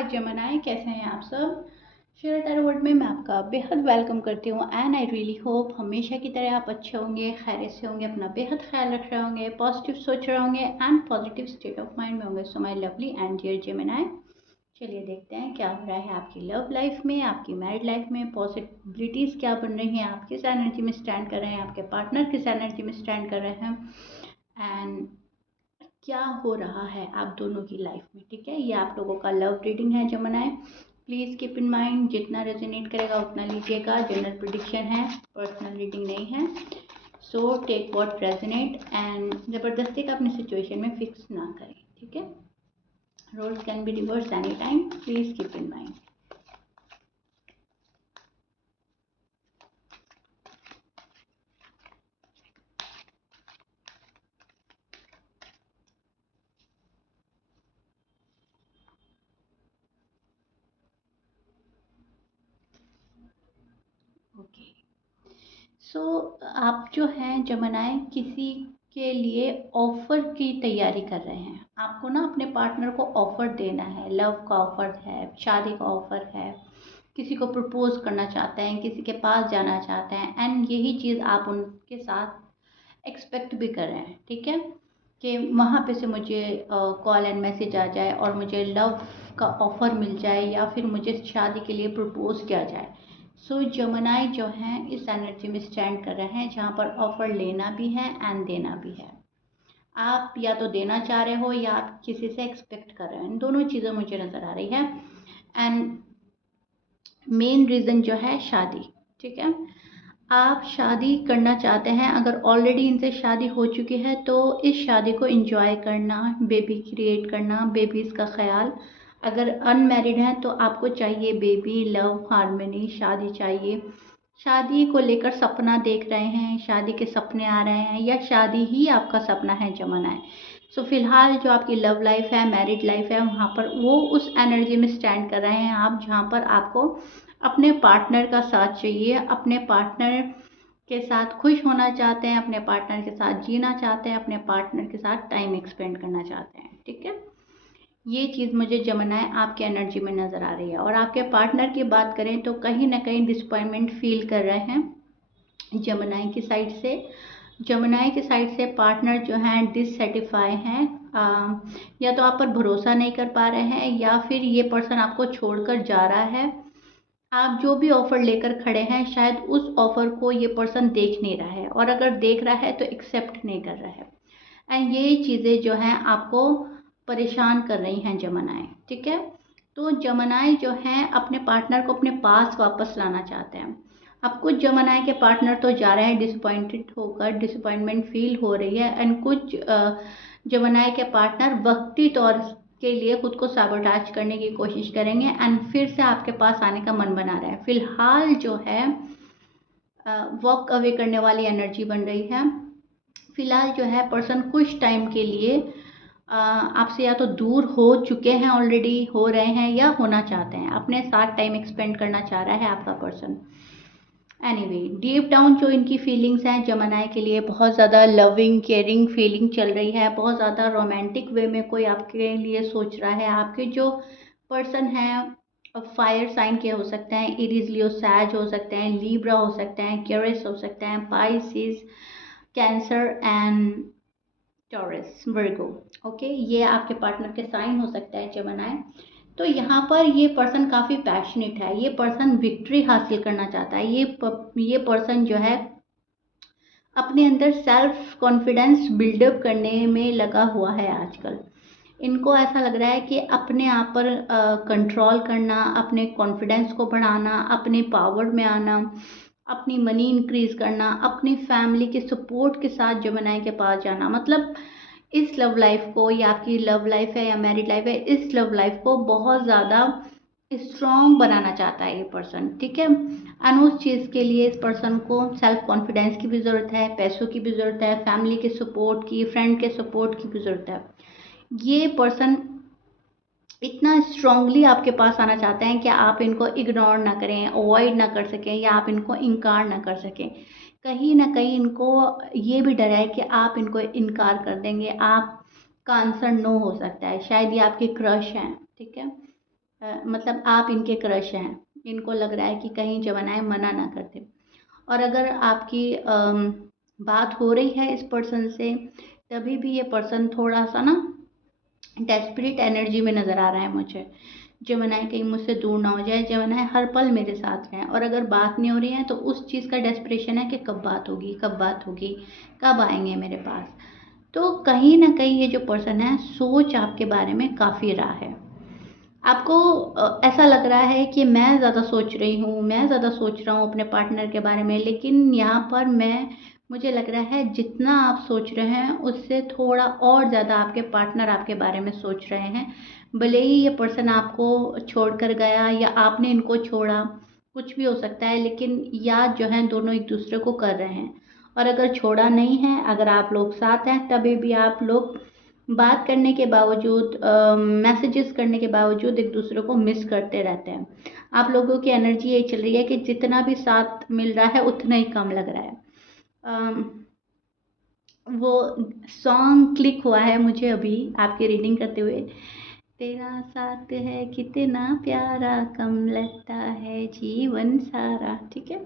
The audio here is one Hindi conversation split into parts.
हाय जमनाई, कैसे हैं आप सब। शेयर टैरो वर्ल्ड में मैं आपका बेहद वेलकम करती हूँ एंड आई रियली होप हमेशा की तरह आप अच्छे होंगे, खैरियत से होंगे, अपना बेहद ख्याल रख रहे होंगे, पॉजिटिव सोच रहे होंगे and positive state of mind में होंगे। So my lovely and dear जमनाई, चलिए देखते हैं क्या हो रहा है आपकी लव लाइफ में, आपकी मैरिड लाइफ में। पॉसिबिलिटीज़ क्या बन रही हैं, आप किस एनर्जी में स्टैंड कर रहे हैं, आपके पार्टनर किस एनर्जी में स्टैंड कर रहे हैं एंड क्या हो रहा है आप दोनों की लाइफ में। ठीक है, ये आप लोगों का लव रीडिंग है जमनाए। प्लीज़ कीप इन माइंड, जितना रेजोनेट करेगा उतना लीजिएगा। जनरल प्रिडिक्शन है, पर्सनल रीडिंग नहीं है। So take what resonate and ज़बरदस्ती का अपनी सिचुएशन में फिक्स ना करें। ठीक है, roles can be reverse any time, please keep in mind. Okay, so आप जो हैं जमनाए किसी के लिए ऑफर की तैयारी कर रहे हैं। आपको ना अपने पार्टनर को ऑफर देना है, लव का ऑफर है, शादी का ऑफर है, किसी को प्रपोज करना चाहते हैं, किसी के पास जाना चाहते हैं एंड यही चीज़ आप उनके साथ एक्सपेक्ट भी कर रहे हैं। ठीक है, कि वहाँ पे से मुझे कॉल एंड मैसेज आ जाए और मुझे लव का ऑफ़र मिल जाए या फिर मुझे शादी के लिए प्रपोज किया जाए। सो जमनाई जो हैं इस एनर्जी में स्टैंड कर रहे हैं जहाँ पर ऑफ़र लेना भी है एंड देना भी है। आप या तो देना चाह रहे हो या आप किसी से एक्सपेक्ट कर रहे हैं, दोनों चीज़ें मुझे नज़र आ रही है एंड मेन रीज़न जो है शादी। ठीक है, आप शादी करना चाहते हैं। अगर ऑलरेडी इनसे शादी हो चुकी है तो इस शादी को एंजॉय करना, बेबी क्रिएट करना, बेबीज़ का ख्याल। अगर अनमैरिड हैं तो आपको चाहिए बेबी, लव, हार्मनी, शादी चाहिए। शादी को लेकर सपना देख रहे हैं, शादी के सपने आ रहे हैं या शादी ही आपका सपना है जमाना है। सो फिलहाल जो आपकी लव लाइफ है, मैरिड लाइफ है, वहाँ पर वो उस एनर्जी में स्टैंड कर रहे हैं आप, जहाँ पर आपको अपने पार्टनर का साथ चाहिए, अपने पार्टनर के साथ खुश होना चाहते हैं, अपने पार्टनर के साथ जीना चाहते हैं, अपने पार्टनर के साथ टाइम एक्सपेंड करना चाहते हैं। ठीक है, ये चीज़ मुझे जमनाए आपके एनर्जी में नज़र आ रही है। और आपके पार्टनर की बात करें तो कहीं ना कहीं डिसअपॉइंटमेंट फील कर रहे हैं जमनाई की साइड से। जमनाई की साइड से पार्टनर जो हैं डिससेटिस्फाई हैं, या तो आप पर भरोसा नहीं कर पा रहे हैं या फिर ये पर्सन आपको छोड़कर जा रहा है। आप जो भी ऑफ़र लेकर खड़े हैं शायद उस ऑफ़र को ये पर्सन देख नहीं रहा है, और अगर देख रहा है तो एक्सेप्ट नहीं कर रहा है एंड ये चीज़ें जो हैं आपको परेशान कर रही हैं जमनाएं। ठीक है, तो जमनाएं जो हैं अपने पार्टनर को अपने पास वापस लाना चाहते हैं। अब कुछ जमनाएं के पार्टनर तो जा रहे हैं डिसअपॉइंटेड होकर, डिसअपॉइंटमेंट फील हो रही है एंड कुछ जमनाएं के पार्टनर वक्ती तौर के लिए खुद को साबोटाज करने की कोशिश करेंगे एंड फिर से आपके पास आने का मन बना रहे हैं। फिलहाल जो है वॉक अवे करने वाली एनर्जी बन रही है। फिलहाल जो है पर्सन कुछ टाइम के लिए आपसे या तो दूर हो चुके हैं, ऑलरेडी हो रहे हैं या होना चाहते हैं, अपने साथ टाइम एक्सपेंड करना चाह रहा है आपका पर्सन। एनीवे, डीप डाउन जो इनकी फीलिंग्स हैं जमनाई के लिए बहुत ज़्यादा लविंग केयरिंग फीलिंग चल रही है, बहुत ज़्यादा रोमांटिक वे में कोई आपके लिए सोच रहा है। आपके जो पर्सन हैं फायर साइन के हो सकते हैं, एरीज लियो सैज हो सकते हैं, लीब्रा हो सकते हैं, क्यूरियस हो सकते हैं, Pisces, cancer and taurus, Virgo. Okay, ये आपके पार्टनर के साइन हो सकता है जमनाई। तो यहाँ पर ये पर्सन काफ़ी पैशनेट है, ये पर्सन विक्ट्री हासिल करना चाहता है। ये पर्सन जो है अपने अंदर सेल्फ कॉन्फिडेंस बिल्डअप करने में लगा हुआ है आजकल। इनको ऐसा लग रहा है कि अपने आप पर कंट्रोल करना, अपने कॉन्फिडेंस को बढ़ाना, अपने पावर में आना, अपनी मनी इंक्रीज करना, अपनी फैमिली के सपोर्ट के साथ जमनाई के पास जाना, मतलब इस लव लाइफ को, या आपकी लव लाइफ है या मैरिड लाइफ है, इस लव लाइफ को बहुत ज़्यादा स्ट्रॉन्ग बनाना चाहता है ये पर्सन। ठीक है, एंड उस चीज़ के लिए इस पर्सन को सेल्फ कॉन्फिडेंस की भी ज़रूरत है, पैसों की भी ज़रूरत है, फैमिली के सपोर्ट की, फ्रेंड के सपोर्ट की भी ज़रूरत है। ये पर्सन इतना स्ट्रांगली आपके पास आना चाहते हैं कि आप इनको इग्नोर ना करें, अवॉइड ना कर सकें या आप इनको इनकार ना कर सकें। कहीं ना कहीं इनको ये भी डर है कि आप इनको इनकार कर देंगे, आपका आंसर नो हो सकता है, शायद ये आपके क्रश हैं। ठीक है, मतलब आप इनके क्रश हैं, इनको लग रहा है कि कहीं जमानाएँ मना ना कर दें। और अगर आपकी बात हो रही है इस पर्सन से, तभी भी ये पर्सन थोड़ा-सा ना डेस्परेट एनर्जी में नज़र आ रहा है मुझे। जेमिनी कहीं मुझसे दूर ना हो जाए, जेमिनी हर पल मेरे साथ रहें, और अगर बात नहीं हो रही है तो उस चीज़ का डेस्परेशन है कि कब बात होगी, कब बात होगी, कब आएँगे मेरे पास। तो कहीं न कहीं ये जो पर्सन है, सोच आपके बारे में काफ़ी रहा है। आपको ऐसा लग रहा है कि मैं ज़्यादा सोच रही हूँ, मैं ज़्यादा सोच रहा हूँ अपने पार्टनर के बारे में, लेकिन यहाँ पर मुझे लग रहा है जितना आप सोच रहे हैं उससे थोड़ा और ज़्यादा आपके पार्टनर आपके बारे में सोच रहे हैं। भले ही ये पर्सन आपको छोड़कर गया या आपने इनको छोड़ा, कुछ भी हो सकता है, लेकिन याद जो है दोनों एक दूसरे को कर रहे हैं। और अगर छोड़ा नहीं है, अगर आप लोग साथ हैं, तभी भी आप लोग बात करने के बावजूद, मैसेजेस करने के बावजूद एक दूसरे को मिस करते रहते हैं। आप लोगों की एनर्जी यही चल रही है कि जितना भी साथ मिल रहा है उतना ही कम लग रहा है। वो सॉन्ग क्लिक हुआ है मुझे अभी आपकी रीडिंग करते हुए, तेरा साथ है कितना प्यारा, कम लगता है जीवन सारा। ठीक है,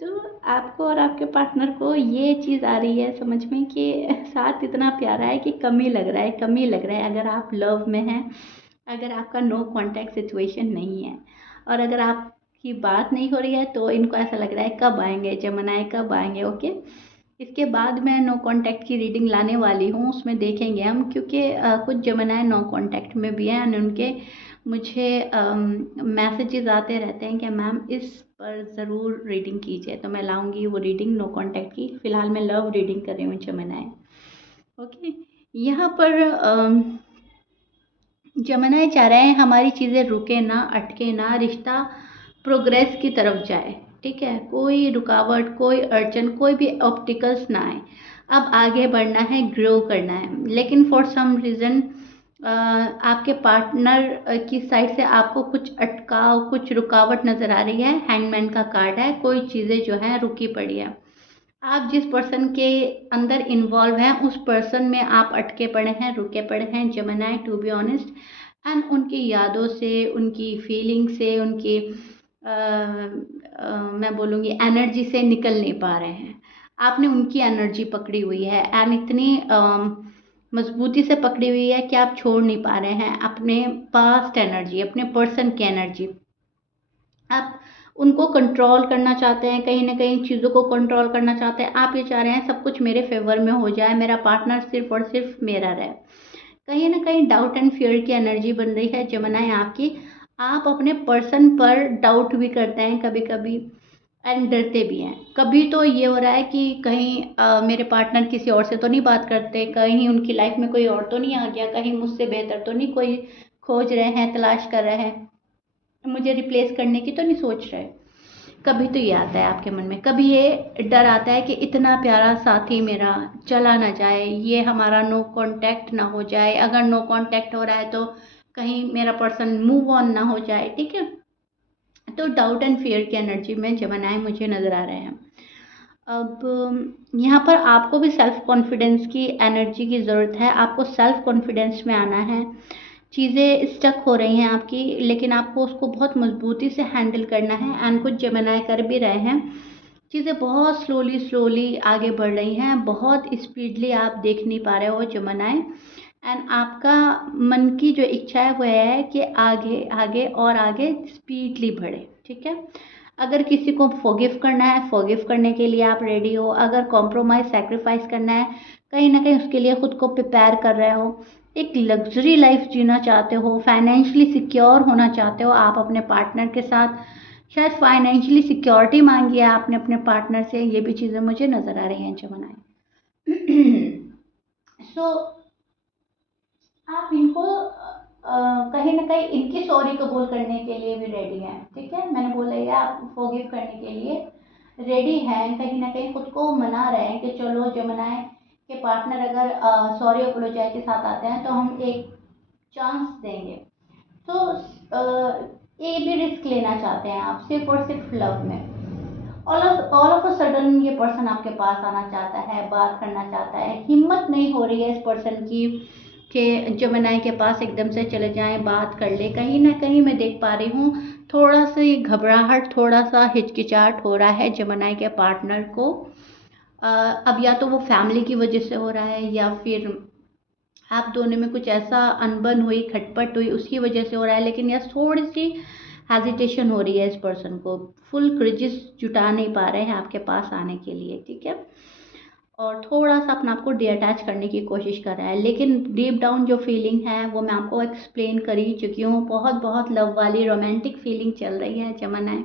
तो आपको और आपके पार्टनर को ये चीज़ आ रही है समझ में कि साथ इतना प्यारा है कि कम ही लग रहा है, कम ही लग रहा है। अगर आप लव में हैं, अगर आपका नो कांटेक्ट सिचुएशन नहीं है, और अगर आपकी बात नहीं हो रही है, तो इनको ऐसा लग रहा है कब आएंगे जमुनाएं, कब आएंगे। ओके, इसके बाद मैं नो कांटेक्ट की रीडिंग लाने वाली हूँ, उसमें देखेंगे हम, क्योंकि कुछ जमुनाएं नो कांटेक्ट में भी हैं, और उनके मुझे मैसेजेस आते रहते हैं कि मैम इस पर ज़रूर रीडिंग कीजिए, तो मैं लाऊंगी वो रीडिंग नो कांटेक्ट की। फ़िलहाल मैं लव रीडिंग कर रही हूँ जमुनाएं। ओके, यहाँ पर जमुनाएं चाह रहे हैं हमारी चीज़ें रुके ना, अटके ना, रिश्ता प्रोग्रेस की तरफ जाए। ठीक है, कोई रुकावट, कोई अड़चन, कोई भी ऑब्स्टिकल्स ना आए। अब आगे बढ़ना है, ग्रो करना है, लेकिन फॉर सम रीज़न आपके पार्टनर की साइड से आपको कुछ अटकाव, कुछ रुकावट नज़र आ रही है। हैंगमैन का कार्ड है, कोई चीज़ें जो हैं रुकी पड़ी है। आप जिस पर्सन के अंदर इन्वॉल्व हैं उस पर्सन में आप अटके पड़े हैं, रुके पड़े हैं जमुनाएं, टू बी ऑनेस्ट। एंड उनकी यादों से, उनकी फीलिंग से, उनकी मैं बोलूँगी एनर्जी से निकल नहीं पा रहे हैं। आपने उनकी एनर्जी पकड़ी हुई है, एंड इतनी मजबूती से पकड़ी हुई है कि आप छोड़ नहीं पा रहे हैं अपने पास्ट एनर्जी, अपने पर्सन की एनर्जी। आप उनको कंट्रोल करना चाहते हैं, कहीं ना कहीं चीज़ों को कंट्रोल करना चाहते हैं। आप ये चाह रहे हैं सब कुछ मेरे फेवर में हो जाए, मेरा पार्टनर सिर्फ और सिर्फ मेरा रहे। कहीं ना कहीं डाउट एंड फियर की एनर्जी बन रही है जमुनाएं आपकी। आप अपने पर्सन पर डाउट भी करते हैं कभी कभी, एंड डरते भी हैं। कभी तो ये हो रहा है कि कहीं मेरे पार्टनर किसी और से तो नहीं बात करते, कहीं उनकी लाइफ में कोई और तो नहीं आ गया, कहीं मुझसे बेहतर तो नहीं कोई खोज रहे हैं, तलाश कर रहे हैं, मुझे रिप्लेस करने की तो नहीं सोच रहे। कभी तो ये आता है आपके मन में, कभी ये डर आता है कि इतना प्यारा साथी मेरा चला ना जाए, ये हमारा नो कांटेक्ट ना हो जाए। अगर नो कांटेक्ट हो रहा है तो कहीं मेरा पर्सन मूव ऑन ना हो जाए। ठीक है, तो डाउट एंड फियर की एनर्जी में जमुनाएं मुझे नज़र आ रहे हैं। अब यहाँ पर आपको भी सेल्फ कॉन्फिडेंस की एनर्जी की ज़रूरत है। आपको सेल्फ कॉन्फिडेंस में आना है। चीज़ें स्टक हो रही हैं आपकी, लेकिन आपको उसको बहुत मजबूती से हैंडल करना है, एंड कुछ जमुनाएं कर भी रहे हैं। चीज़ें बहुत स्लोली स्लोली आगे बढ़ रही हैं, बहुत स्पीडली आप देख नहीं पा रहे हो जमुनाएं। एंड आपका मन की जो इच्छा है वो है कि आगे आगे और आगे स्पीडली बढ़े। ठीक है, अगर किसी को फॉरगिव करना है, फॉरगिव करने के लिए आप रेडी हो। अगर कॉम्प्रोमाइज़, सैक्रिफाइस करना है, कहीं ना कहीं उसके लिए खुद को प्रिपेयर कर रहे हो। एक लग्जरी लाइफ जीना चाहते हो, फाइनेंशियली सिक्योर होना चाहते हो आप अपने पार्टनर के साथ। शायद फाइनेंशियली सिक्योरिटी मांगी है आपने अपने पार्टनर से, ये भी चीज़ें मुझे नज़र आ रही हैं जमुनाएं। सो आप इनको कहीं ना कहीं इनकी सॉरी कबूल करने के लिए भी रेडी हैं। ठीक है, मैंने बोला है आप फॉरगिव करने के लिए रेडी हैं, कहीं ना कहीं खुद को मना रहे हैं कि चलो जमुनाएं के पार्टनर अगर सॉरी अपोलोजाइज के साथ आते हैं तो हम एक चांस देंगे। तो ये भी रिस्क लेना चाहते हैं आप, सिर्फ और सिर्फ लव में। ऑल ऑफ अ सडन ये पर्सन आपके पास आना चाहता है, बात करना चाहता है, हिम्मत नहीं हो रही है इस पर्सन की कि जमनाई के पास एकदम से चले जाएं, बात कर ले। कहीं ना कहीं मैं देख पा रही हूँ थोड़ा सा ये घबराहट, थोड़ा सा हिचकिचाहट हो रहा है जमनाई के पार्टनर को। अब या तो वो फैमिली की वजह से हो रहा है, या फिर आप दोनों में कुछ ऐसा अनबन हुई, खटपट हुई, उसकी वजह से हो रहा है। लेकिन यस, थोड़ी सी हेजिटेशन हो रही है इस पर्सन को, फुल क्रिजिस जुटा नहीं पा रहे हैं आपके पास आने के लिए, ठीक है। और थोड़ा सा अपने आप को डिअटैच करने की कोशिश कर रहा है, लेकिन डीप डाउन जो फीलिंग है वो मैं आपको एक्सप्लेन कर ही चुकी हूँ। बहुत बहुत लव वाली रोमांटिक फीलिंग चल रही है जमनाई।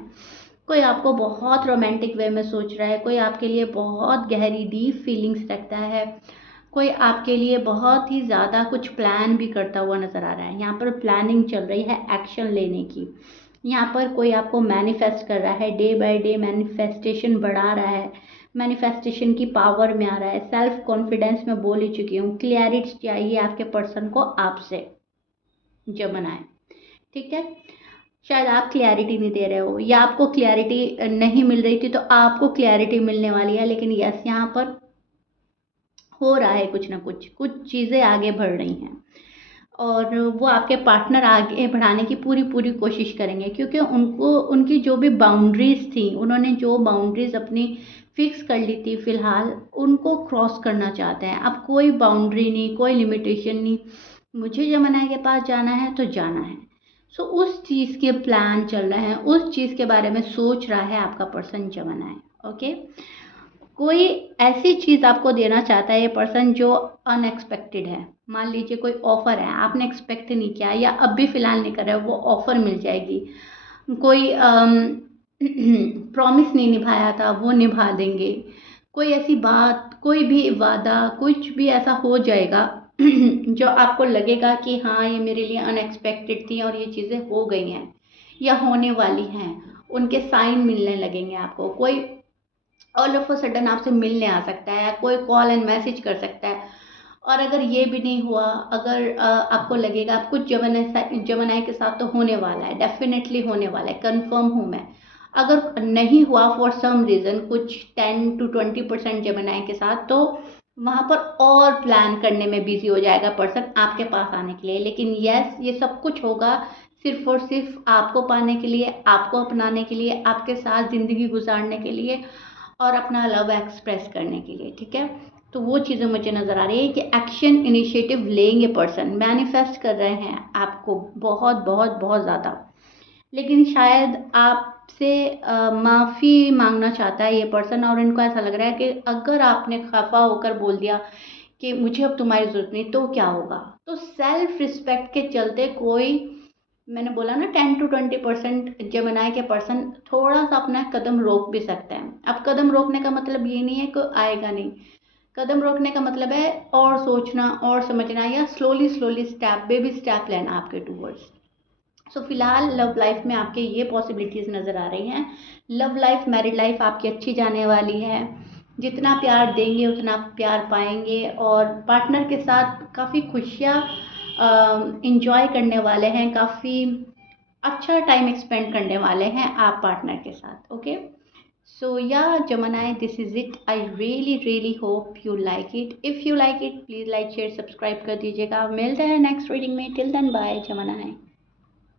कोई आपको बहुत रोमांटिक वे में सोच रहा है, कोई आपके लिए बहुत गहरी डीप फीलिंग्स रखता है, कोई आपके लिए बहुत ही ज़्यादा कुछ प्लान भी करता हुआ नज़र आ रहा है। यहाँ पर प्लानिंग चल रही है एक्शन लेने की। यहाँ पर कोई आपको मैनिफेस्ट कर रहा है, डे बाय डे मैनिफेस्टेशन बढ़ा रहा है, मैनिफेस्टेशन की पावर में आ रहा है। सेल्फ कॉन्फिडेंस में बोल ही चुकी हूँ। क्लियरिटी चाहिए आपके पर्सन को आपसे जमनाई, ठीक है। शायद आप क्लैरिटी नहीं दे रहे हो, या आपको क्लैरिटी नहीं मिल रही थी, तो आपको क्लैरिटी मिलने वाली है। लेकिन यस, यहाँ पर हो रहा है कुछ ना कुछ, कुछ चीज़ें आगे बढ़ रही हैं, और वो आपके पार्टनर आगे बढ़ाने की पूरी पूरी कोशिश करेंगे, क्योंकि उनको उनकी जो भी बाउंड्रीज थी, उन्होंने जो बाउंड्रीज अपनी फिक्स कर ली थी फिलहाल, उनको क्रॉस करना चाहते हैं। अब कोई बाउंड्री नहीं, कोई लिमिटेशन नहीं, मुझे जमनाई के पास जाना है तो जाना है। सो उस चीज़ के प्लान चल रहे हैं, उस चीज़ के बारे में सोच रहा है आपका पर्सन जमनाई, ओके। कोई ऐसी चीज़ आपको देना चाहता है ये पर्सन जो अनएक्सपेक्टेड है। मान लीजिए कोई ऑफर है, आपने एक्सपेक्ट नहीं किया, या अब भी फिलहाल नहीं कर रहे हो, वो ऑफर मिल जाएगी। कोई प्रॉमिस नहीं निभाया था, वो निभा देंगे। कोई ऐसी बात, कोई भी वादा, कुछ भी ऐसा हो जाएगा जो आपको लगेगा कि हाँ, ये मेरे लिए अनएक्सपेक्टेड थी और ये चीज़ें हो गई हैं या होने वाली हैं। उनके साइन मिलने लगेंगे आपको। कोई ऑल ऑफ अ सडन आपसे मिलने आ सकता है, कोई कॉल एंड मैसेज कर सकता है। और अगर ये भी नहीं हुआ, अगर आपको लगेगा आप कुछ जमनाई के साथ तो होने वाला है, डेफिनेटली होने वाला है, कंफर्म हूँ मैं। अगर नहीं हुआ फॉर सम रीज़न, कुछ 10 to 20% जमनाई के साथ, तो वहाँ पर और प्लान करने में बिजी हो जाएगा पर्सन आपके पास आने के लिए। लेकिन यस, ये सब कुछ होगा सिर्फ और सिर्फ आपको पाने के लिए, आपको अपनाने के लिए, आपके साथ ज़िंदगी गुजारने के लिए, और अपना लव एक्सप्रेस करने के लिए, ठीक है। तो वो चीज़ें मुझे नज़र आ रही है कि एक्शन इनिशिएटिव लेंगे पर्सन, मैनिफेस्ट कर रहे हैं आपको बहुत बहुत बहुत ज़्यादा। लेकिन शायद आपसे माफ़ी मांगना चाहता है ये पर्सन, और इनको ऐसा लग रहा है कि अगर आपने खफा होकर बोल दिया कि मुझे अब तुम्हारी ज़रूरत नहीं, तो क्या होगा। तो सेल्फ रिस्पेक्ट के चलते कोई, मैंने बोला ना, 10 to 20% जमनाई के पर्सन थोड़ा सा अपना कदम रोक भी सकते हैं। अब कदम रोकने का मतलब ये नहीं है कि आएगा नहीं। कदम रोकने का मतलब है और सोचना और समझना, या slowly slowly step, baby step लेना आपके टूवर्ड्स। सो फिलहाल लव लाइफ में आपके ये पॉसिबिलिटीज़ नज़र आ रही हैं। लव लाइफ, मैरिड लाइफ आपकी अच्छी जाने वाली है। जितना प्यार देंगे उतना प्यार पाएंगे, और पार्टनर के साथ काफ़ी खुशियाँ इंजॉय करने वाले हैं, काफ़ी अच्छा टाइम स्पेंड करने वाले हैं आप पार्टनर के साथ, ओके। सो या जमनाई, this is it. I really really hope you like it. If you like it, please like share subscribe कर दीजिएगा। मिलते हैं नेक्स्ट रीडिंग में। Till then bye जमनाई।